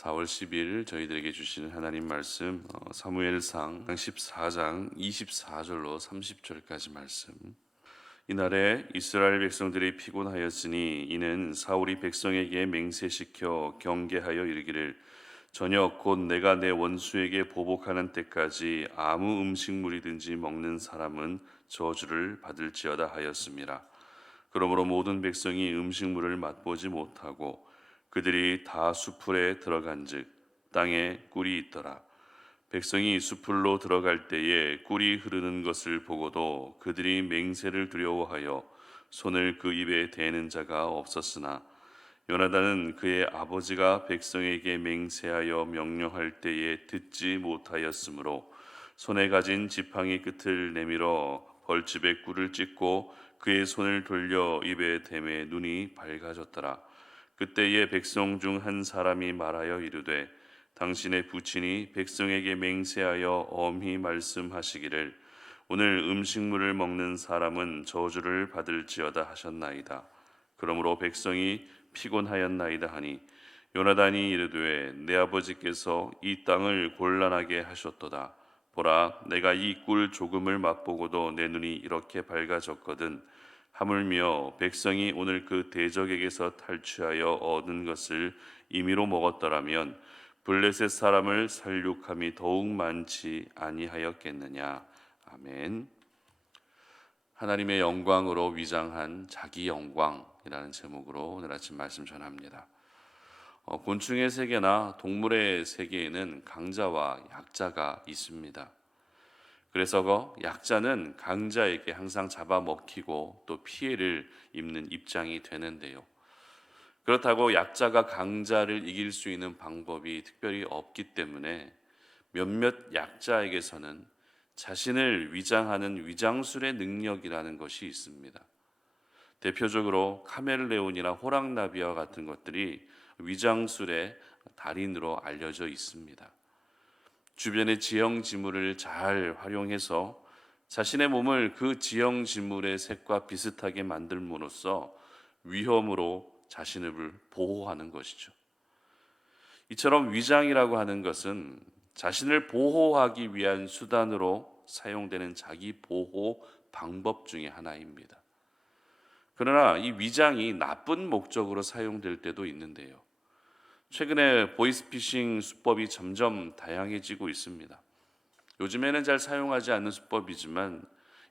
4월 10일 저희들에게 주시는 하나님 말씀 사무엘상 14장 24절로 30절까지 말씀. 이날에 이스라엘 백성들이 피곤하였으니 이는 사울이 백성에게 맹세시켜 경계하여 이르기를 저녁 곧 내가 내 원수에게 보복하는 때까지 아무 음식물이든지 먹는 사람은 저주를 받을지어다 하였습니다. 그러므로 모든 백성이 음식물을 맛보지 못하고 그들이 다 수풀에 들어간즉 땅에 꿀이 있더라. 백성이 수풀로 들어갈 때에 꿀이 흐르는 것을 보고도 그들이 맹세를 두려워하여 손을 그 입에 대는 자가 없었으나 요나단은 그의 아버지가 백성에게 맹세하여 명령할 때에 듣지 못하였으므로 손에 가진 지팡이 끝을 내밀어 벌집에 꿀을 찢고 그의 손을 돌려 입에 대매 눈이 밝아졌더라. 그때에 백성 중 한 사람이 말하여 이르되 당신의 부친이 백성에게 맹세하여 엄히 말씀하시기를 오늘 음식물을 먹는 사람은 저주를 받을지어다 하셨나이다. 그러므로 백성이 피곤하였나이다 하니 요나단이 이르되 내 아버지께서 이 땅을 곤란하게 하셨도다. 보라, 내가 이 꿀 조금을 맛보고도 내 눈이 이렇게 밝아졌거든. 하물며 백성이 오늘 그 대적에게서 탈취하여 얻은 것을 임의로 먹었더라면 블레셋 사람을 살육함이 더욱 많지 아니하였겠느냐. 아멘. 하나님의 영광으로 위장한 자기 영광이라는 제목으로 오늘 아침 말씀 전합니다. 곤충의 세계나 동물의 세계에는 강자와 약자가 있습니다. 그래서 그 약자는 강자에게 항상 잡아먹히고 또 피해를 입는 입장이 되는데요. 그렇다고 약자가 강자를 이길 수 있는 방법이 특별히 없기 때문에 몇몇 약자에게서는 자신을 위장하는 위장술의 능력이라는 것이 있습니다. 대표적으로 카멜레온이나 호랑나비와 같은 것들이 위장술의 달인으로 알려져 있습니다. 주변의 지형 지물을 잘 활용해서 자신의 몸을 그 지형 지물의 색과 비슷하게 만들므로써 위험으로 자신을 보호하는 것이죠. 이처럼 위장이라고 하는 것은 자신을 보호하기 위한 수단으로 사용되는 자기 보호 방법 중에 하나입니다. 그러나 이 위장이 나쁜 목적으로 사용될 때도 있는데요. 최근에 보이스피싱 수법이 점점 다양해지고 있습니다. 요즘에는 잘 사용하지 않는 수법이지만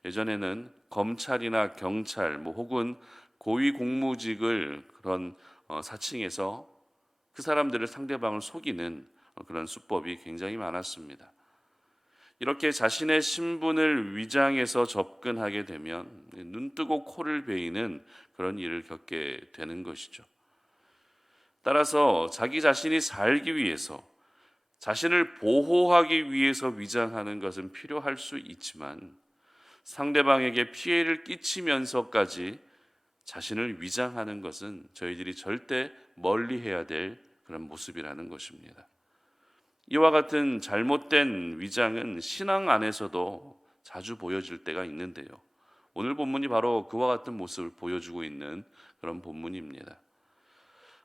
예전에는 검찰이나 경찰 혹은 고위 공무직을 그런 사칭해서 그 사람들을 상대방을 속이는 그런 수법이 굉장히 많았습니다. 이렇게 자신의 신분을 위장해서 접근하게 되면 눈뜨고 코를 베이는 그런 일을 겪게 되는 것이죠. 따라서 자기 자신이 살기 위해서 자신을 보호하기 위해서 위장하는 것은 필요할 수 있지만 상대방에게 피해를 끼치면서까지 자신을 위장하는 것은 저희들이 절대 멀리해야 될 그런 모습이라는 것입니다. 이와 같은 잘못된 위장은 신앙 안에서도 자주 보여질 때가 있는데요. 오늘 본문이 바로 그와 같은 모습을 보여주고 있는 그런 본문입니다.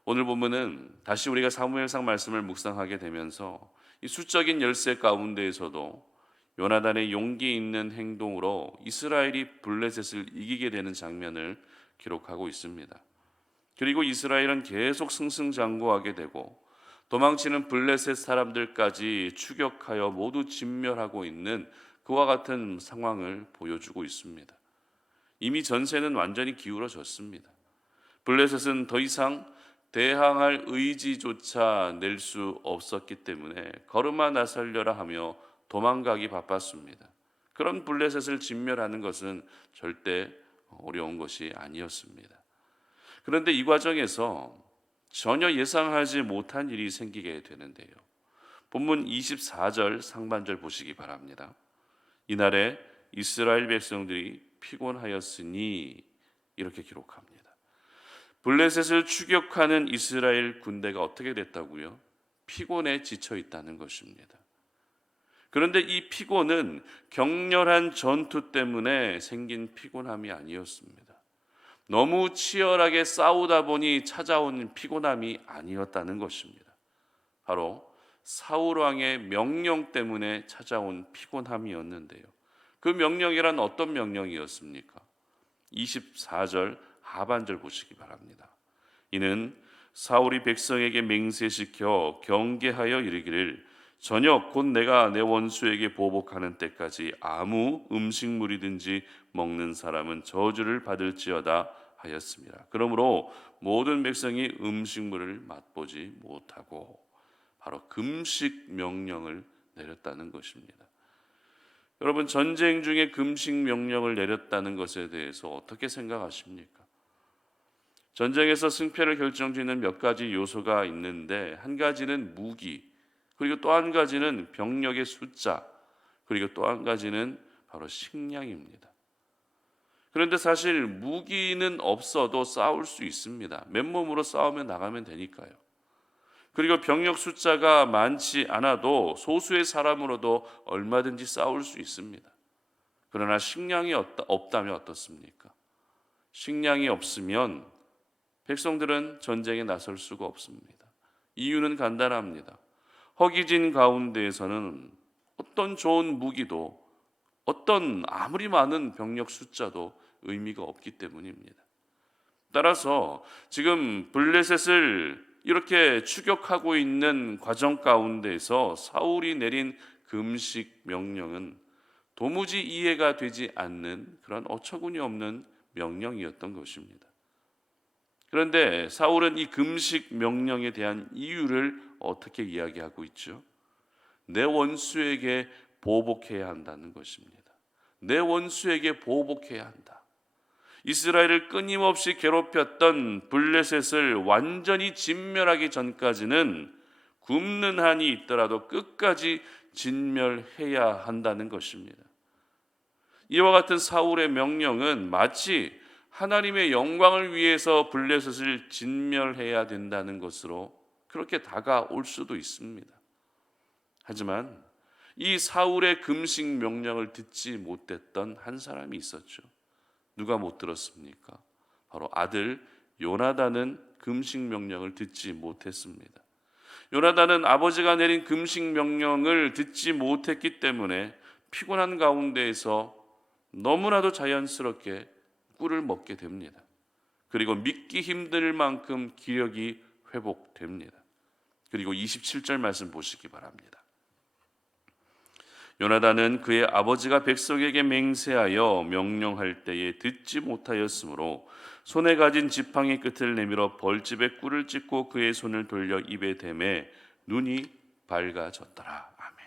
오늘 본문은 다시 우리가 사무엘상 말씀을 묵상하게 되면서 이 수적인 열세 가운데에서도 요나단의 용기 있는 행동으로 이스라엘이 블레셋을 이기게 되는 장면을 기록하고 있습니다. 그리고 이스라엘은 계속 승승장구하게 되고 도망치는 블레셋 사람들까지 추격하여 모두 진멸하고 있는 그와 같은 상황을 보여주고 있습니다. 이미 전세는 완전히 기울어졌습니다. 블레셋은 더 이상 대항할 의지조차 낼 수 없었기 때문에 걸음아 나설려라 하며 도망가기 바빴습니다. 그런 블레셋을 진멸하는 것은 절대 어려운 것이 아니었습니다. 그런데 이 과정에서 전혀 예상하지 못한 일이 생기게 되는데요. 본문 24절 상반절 보시기 바랍니다. 이날에 이스라엘 백성들이 피곤하였으니 이렇게 기록합니다. 블레셋을 추격하는 이스라엘 군대가 어떻게 됐다고요? 피곤에 지쳐 있다는 것입니다. 그런데 이 피곤은 격렬한 전투 때문에 생긴 피곤함이 아니었습니다. 너무 치열하게 싸우다 보니 찾아온 피곤함이 아니었다는 것입니다. 바로 사울 왕의 명령 때문에 찾아온 피곤함이었는데요. 그 명령이란 어떤 명령이었습니까? 24절 하반절 보시기 바랍니다. 이는 사울이 백성에게 맹세시켜 경계하여 이르기를 저녁 곧 내가 내 원수에게 보복하는 때까지 아무 음식물이든지 먹는 사람은 저주를 받을지어다 하였습니다. 그러므로 모든 백성이 음식물을 맛보지 못하고 바로 금식 명령을 내렸다는 것입니다. 여러분, 전쟁 중에 금식 명령을 내렸다는 것에 대해서 어떻게 생각하십니까? 전쟁에서 승패를 결정짓는 몇 가지 요소가 있는데, 한 가지는 무기, 그리고 또 한 가지는 병력의 숫자, 그리고 또 한 가지는 바로 식량입니다. 그런데 사실 무기는 없어도 싸울 수 있습니다. 맨몸으로 싸우면 나가면 되니까요. 그리고 병력 숫자가 많지 않아도 소수의 사람으로도 얼마든지 싸울 수 있습니다. 그러나 식량이 없다면 어떻습니까? 식량이 없으면 백성들은 전쟁에 나설 수가 없습니다. 이유는 간단합니다. 허기진 가운데에서는 어떤 좋은 무기도, 어떤 아무리 많은 병력 숫자도 의미가 없기 때문입니다. 따라서 지금 블레셋을 이렇게 추격하고 있는 과정 가운데서 사울이 내린 금식 명령은 도무지 이해가 되지 않는 그런 어처구니 없는 명령이었던 것입니다. 그런데 사울은 이 금식 명령에 대한 이유를 어떻게 이야기하고 있죠? 내 원수에게 보복해야 한다는 것입니다. 내 원수에게 보복해야 한다. 이스라엘을 끊임없이 괴롭혔던 블레셋을 완전히 진멸하기 전까지는 굶는 한이 있더라도 끝까지 진멸해야 한다는 것입니다. 이와 같은 사울의 명령은 마치 하나님의 영광을 위해서 블레셋을 진멸해야 된다는 것으로 그렇게 다가올 수도 있습니다. 하지만 이 사울의 금식 명령을 듣지 못했던 한 사람이 있었죠. 누가 못 들었습니까? 바로 아들 요나단은 금식 명령을 듣지 못했습니다. 요나단은 아버지가 내린 금식 명령을 듣지 못했기 때문에 피곤한 가운데에서 너무나도 자연스럽게 꿀을 먹게 됩니다. 그리고 믿기 힘들 만큼 기력이 회복됩니다. 그리고 27절 말씀 보시기 바랍니다. 요나단은 그의 아버지가 백성에게 맹세하여 명령할 때에 듣지 못하였으므로 손에 가진 지팡이 끝을 내밀어 벌집에 꿀을 찢고 그의 손을 돌려 입에 대매 눈이 밝아졌더라. 아멘.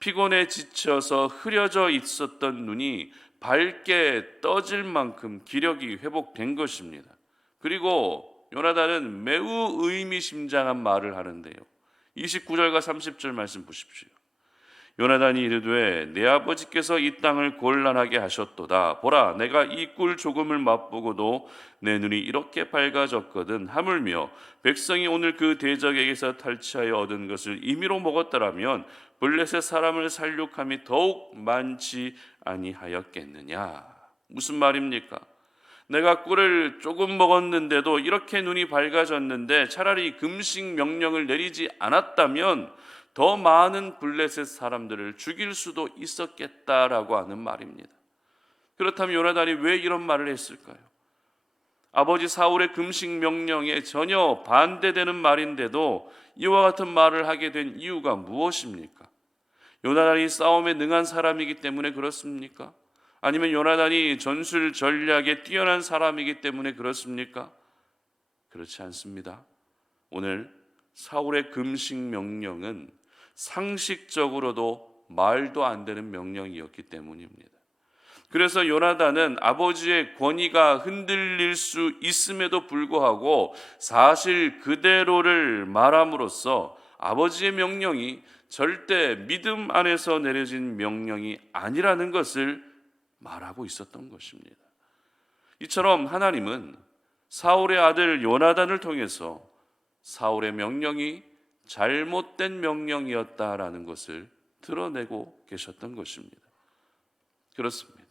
피곤에 지쳐서 흐려져 있었던 눈이 밝게 떠질 만큼 기력이 회복된 것입니다. 그리고 요나단은 매우 의미심장한 말을 하는데요. 29절과 30절 말씀 보십시오. 요나단이 이르되 내 아버지께서 이 땅을 곤란하게 하셨도다. 보라, 내가 이 꿀 조금을 맛보고도 내 눈이 이렇게 밝아졌거든. 하물며 백성이 오늘 그 대적에게서 탈취하여 얻은 것을 임의로 먹었더라면 블레셋 사람을 살육함이 더욱 많지 아니하였겠느냐. 무슨 말입니까? 내가 꿀을 조금 먹었는데도 이렇게 눈이 밝아졌는데 차라리 금식 명령을 내리지 않았다면 더 많은 블레셋 사람들을 죽일 수도 있었겠다라고 하는 말입니다. 그렇다면 요나단이 왜 이런 말을 했을까요? 아버지 사울의 금식 명령에 전혀 반대되는 말인데도 이와 같은 말을 하게 된 이유가 무엇입니까? 요나단이 싸움에 능한 사람이기 때문에 그렇습니까? 아니면 요나단이 전술 전략에 뛰어난 사람이기 때문에 그렇습니까? 그렇지 않습니다. 오늘 사울의 금식 명령은 상식적으로도 말도 안 되는 명령이었기 때문입니다. 그래서 요나단은 아버지의 권위가 흔들릴 수 있음에도 불구하고 사실 그대로를 말함으로써 아버지의 명령이 절대 믿음 안에서 내려진 명령이 아니라는 것을 말하고 있었던 것입니다. 이처럼 하나님은 사울의 아들 요나단을 통해서 사울의 명령이 잘못된 명령이었다라는 것을 드러내고 계셨던 것입니다. 그렇습니다.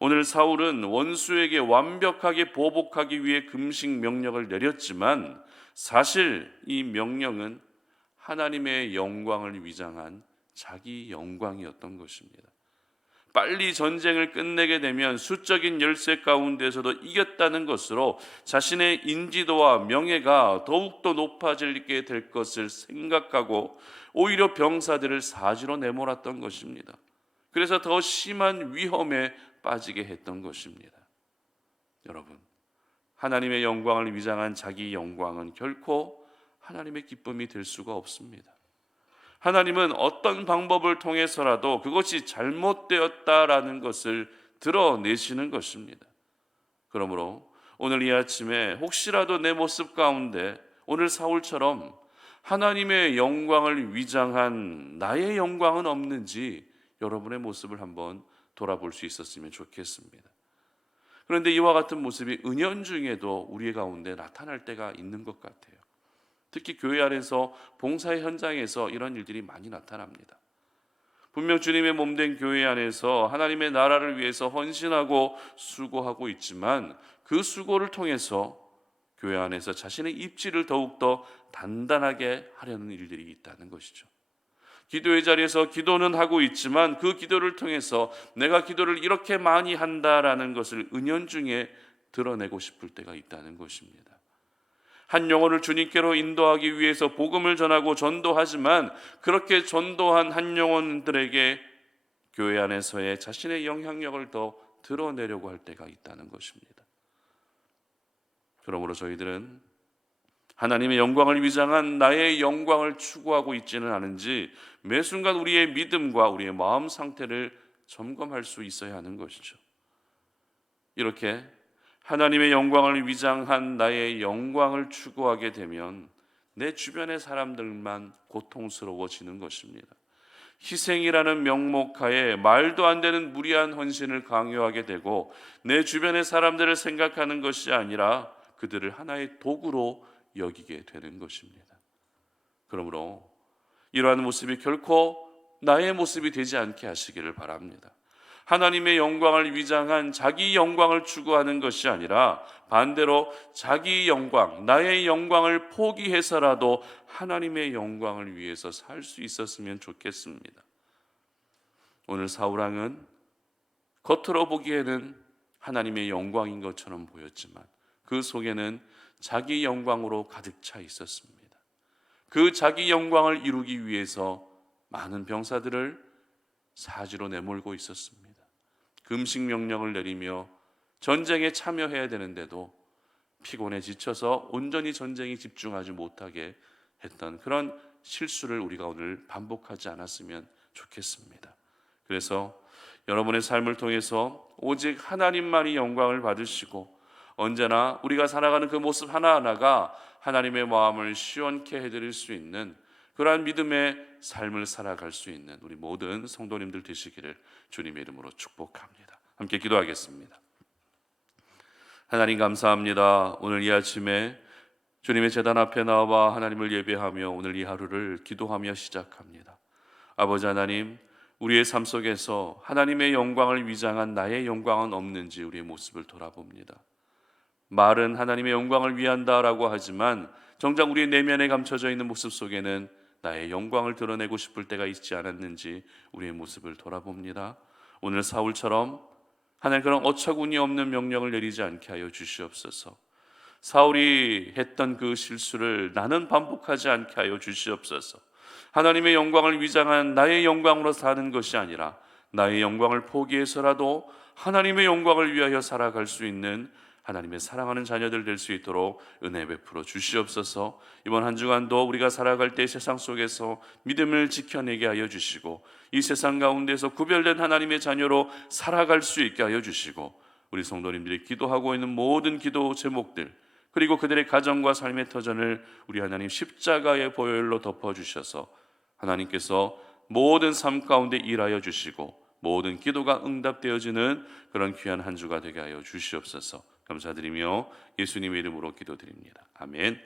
오늘 사울은 원수에게 완벽하게 보복하기 위해 금식 명령을 내렸지만 사실 이 명령은 하나님의 영광을 위장한 자기 영광이었던 것입니다. 빨리 전쟁을 끝내게 되면 수적인 열세 가운데서도 이겼다는 것으로 자신의 인지도와 명예가 더욱더 높아지게 될 것을 생각하고 오히려 병사들을 사지로 내몰았던 것입니다. 그래서 더 심한 위험에 빠지게 했던 것입니다. 여러분, 하나님의 영광을 위장한 자기 영광은 결코 하나님의 기쁨이 될 수가 없습니다. 하나님은 어떤 방법을 통해서라도 그것이 잘못되었다라는 것을 드러내시는 것입니다. 그러므로 오늘 이 아침에 혹시라도 내 모습 가운데 오늘 사울처럼 하나님의 영광을 위장한 나의 영광은 없는지 여러분의 모습을 한번 돌아볼 수 있었으면 좋겠습니다. 그런데 이와 같은 모습이 은연중에도 우리 가운데 나타날 때가 있는 것 같아요. 특히 교회 안에서 봉사의 현장에서 이런 일들이 많이 나타납니다. 분명 주님의 몸된 교회 안에서 하나님의 나라를 위해서 헌신하고 수고하고 있지만 그 수고를 통해서 교회 안에서 자신의 입지를 더욱더 단단하게 하려는 일들이 있다는 것이죠. 기도의 자리에서 기도는 하고 있지만 그 기도를 통해서 내가 기도를 이렇게 많이 한다라는 것을 은연중에 드러내고 싶을 때가 있다는 것입니다. 한 영혼을 주님께로 인도하기 위해서 복음을 전하고 전도하지만 그렇게 전도한 한 영혼들에게 교회 안에서의 자신의 영향력을 더 드러내려고 할 때가 있다는 것입니다. 그러므로 저희들은 하나님의 영광을 위장한 나의 영광을 추구하고 있지는 않은지 매 순간 우리의 믿음과 우리의 마음 상태를 점검할 수 있어야 하는 것이죠. 이렇게 하나님의 영광을 위장한 나의 영광을 추구하게 되면 내 주변의 사람들만 고통스러워지는 것입니다. 희생이라는 명목하에 말도 안 되는 무리한 헌신을 강요하게 되고 내 주변의 사람들을 생각하는 것이 아니라 그들을 하나의 도구로 여기게 되는 것입니다. 그러므로 이러한 모습이 결코 나의 모습이 되지 않게 하시기를 바랍니다. 하나님의 영광을 위장한 자기 영광을 추구하는 것이 아니라 반대로 자기 영광, 나의 영광을 포기해서라도 하나님의 영광을 위해서 살 수 있었으면 좋겠습니다. 오늘 사울왕은 겉으로 보기에는 하나님의 영광인 것처럼 보였지만 그 속에는 자기 영광으로 가득 차 있었습니다. 그 자기 영광을 이루기 위해서 많은 병사들을 사지로 내몰고 있었습니다. 금식 명령을 내리며 전쟁에 참여해야 되는데도 피곤에 지쳐서 온전히 전쟁에 집중하지 못하게 했던 그런 실수를 우리가 오늘 반복하지 않았으면 좋겠습니다. 그래서 여러분의 삶을 통해서 오직 하나님만이 영광을 받으시고 언제나 우리가 살아가는 그 모습 하나하나가 하나님의 마음을 시원케 해드릴 수 있는 그러한 믿음의 삶을 살아갈 수 있는 우리 모든 성도님들 되시기를 주님의 이름으로 축복합니다. 함께 기도하겠습니다. 하나님 감사합니다. 오늘 이 아침에 주님의 제단 앞에 나와 하나님을 예배하며 오늘 이 하루를 기도하며 시작합니다. 아버지 하나님, 우리의 삶 속에서 하나님의 영광을 위장한 나의 영광은 없는지 우리의 모습을 돌아봅니다. 말은 하나님의 영광을 위한다라고 하지만 정작 우리의 내면에 감춰져 있는 모습 속에는 나의 영광을 드러내고 싶을 때가 있지 않았는지 우리의 모습을 돌아봅니다. 오늘 사울처럼 하나님 그런 어처구니 없는 명령을 내리지 않게 하여 주시옵소서. 사울이 했던 그 실수를 나는 반복하지 않게 하여 주시옵소서. 하나님의 영광을 위장한 나의 영광으로 사는 것이 아니라 나의 영광을 포기해서라도 하나님의 영광을 위하여 살아갈 수 있는 하나님의 사랑하는 자녀들 될 수 있도록 은혜 베풀어 주시옵소서. 이번 한 주간도 우리가 살아갈 때 세상 속에서 믿음을 지켜내게 하여 주시고 이 세상 가운데서 구별된 하나님의 자녀로 살아갈 수 있게 하여 주시고 우리 성도님들이 기도하고 있는 모든 기도 제목들 그리고 그들의 가정과 삶의 터전을 우리 하나님 십자가의 보혈로 덮어주셔서 하나님께서 모든 삶 가운데 일하여 주시고 모든 기도가 응답되어지는 그런 귀한 한 주가 되게 하여 주시옵소서. 감사드리며 예수님의 이름으로 기도드립니다. 아멘.